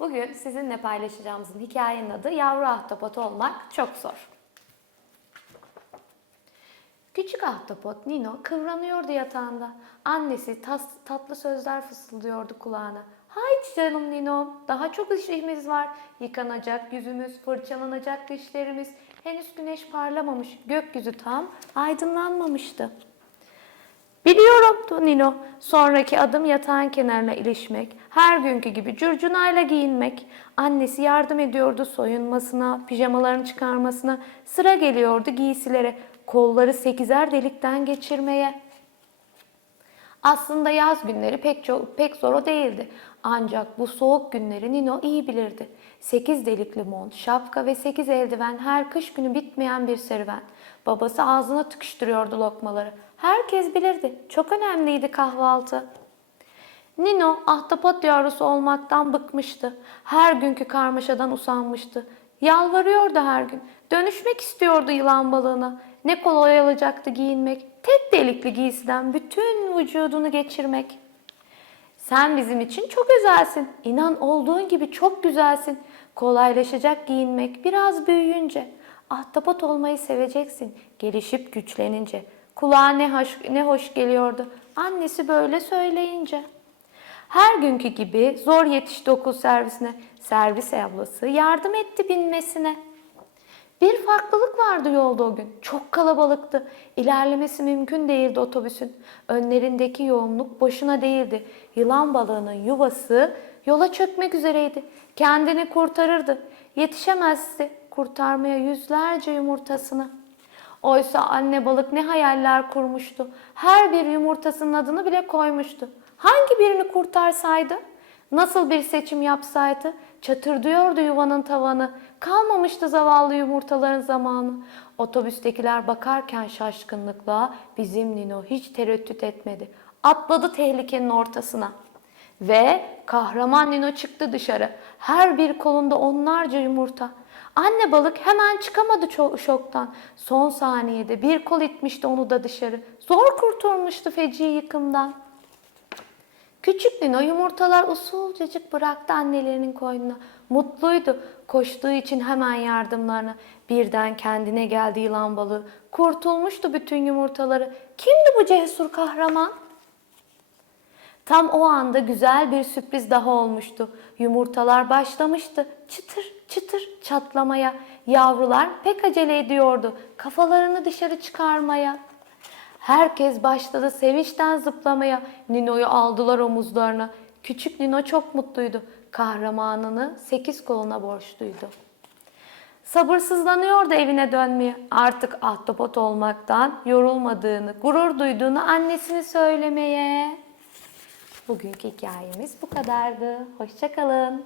Bugün sizinle paylaşacağımızın hikayenin adı Yavru Ahtapot Olmak Çok Zor. Küçük ahtapot Nino kıvranıyordu yatağında. Annesi tas, tatlı sözler fısıldıyordu kulağına. Haydi canım Nino, daha çok işimiz var. Yıkanacak yüzümüz, fırçalanacak dişlerimiz. Henüz güneş parlamamış, gökyüzü tam aydınlanmamıştı. Biliyorum Nino. Sonraki adım yatağın kenarına ilişmek. Her günkü gibi curcunayla giyinmek. Annesi yardım ediyordu soyunmasına, pijamalarını çıkarmasına. Sıra geliyordu giysilere. Kolları sekizer delikten geçirmeye. Aslında yaz günleri pek çok pek zor değildi. Ancak bu soğuk günleri Nino iyi bilirdi. Sekiz delikli mont, şapka ve sekiz eldiven her kış günü bitmeyen bir serüven. Babası ağzına tıkıştırıyordu lokmaları. Herkes bilirdi. Çok önemliydi kahvaltı. Nino ahtapot yavrusu olmaktan bıkmıştı. Her günkü karmaşadan usanmıştı. Yalvarıyordu her gün. Dönüşmek istiyordu yılan balığına. Ne kolay olacaktı giyinmek. Tek delikli giysiden bütün vücudunu geçirmek. Sen bizim için çok özelsin. İnan olduğun gibi çok güzelsin. Kolaylaşacak giyinmek biraz büyüyünce. Ahtapot olmayı seveceksin. Gelişip güçlenince. Kulağa ne hoş, ne hoş geliyordu. Annesi böyle söyleyince. Her günkü gibi zor yetişti okul servisine. Servis ablası yardım etti binmesine. Bir farklılık vardı yolda o gün. Çok kalabalıktı. İlerlemesi mümkün değildi otobüsün. Önlerindeki yoğunluk boşuna değildi. Yılan balığının yuvası yola çökmek üzereydi. Kendini kurtarırdı. Yetişemezdi kurtarmaya yüzlerce yumurtasını. Oysa anne balık ne hayaller kurmuştu. Her bir yumurtasının adını bile koymuştu. Hangi birini kurtarsaydı? Nasıl bir seçim yapsaydı? Çatırdıyordu yuvanın tavanı. Kalmamıştı zavallı yumurtaların zamanı. Otobüstekiler bakarken şaşkınlıkla bizim Nino hiç tereddüt etmedi. Atladı tehlikenin ortasına. Ve kahraman Nino çıktı dışarı. Her bir kolunda onlarca yumurta. Anne balık hemen çıkamadı şoktan. Son saniyede bir kol itmişti onu da dışarı. Zor kurtulmuştu feci yıkımdan. Küçük Nino yumurtalar usulcacık bıraktı annelerinin koynuna. Mutluydu. Koştuğu için hemen yardımlarına. Birden kendine geldi yılan balığı. Kurtulmuştu bütün yumurtaları. Kimdi bu cesur kahraman? Tam o anda güzel bir sürpriz daha olmuştu. Yumurtalar başlamıştı çıtır çıtır çatlamaya. Yavrular pek acele ediyordu kafalarını dışarı çıkarmaya. Herkes başladı sevinçten zıplamaya. Nino'yu aldılar omuzlarına. Küçük Nino çok mutluydu. Kahramanını sekiz koluna borçluydu. Sabırsızlanıyordu evine dönmeye. Artık ahtapot olmaktan yorulmadığını, gurur duyduğunu annesini söylemeye. Bugünkü hikayemiz bu kadardı. Hoşçakalın.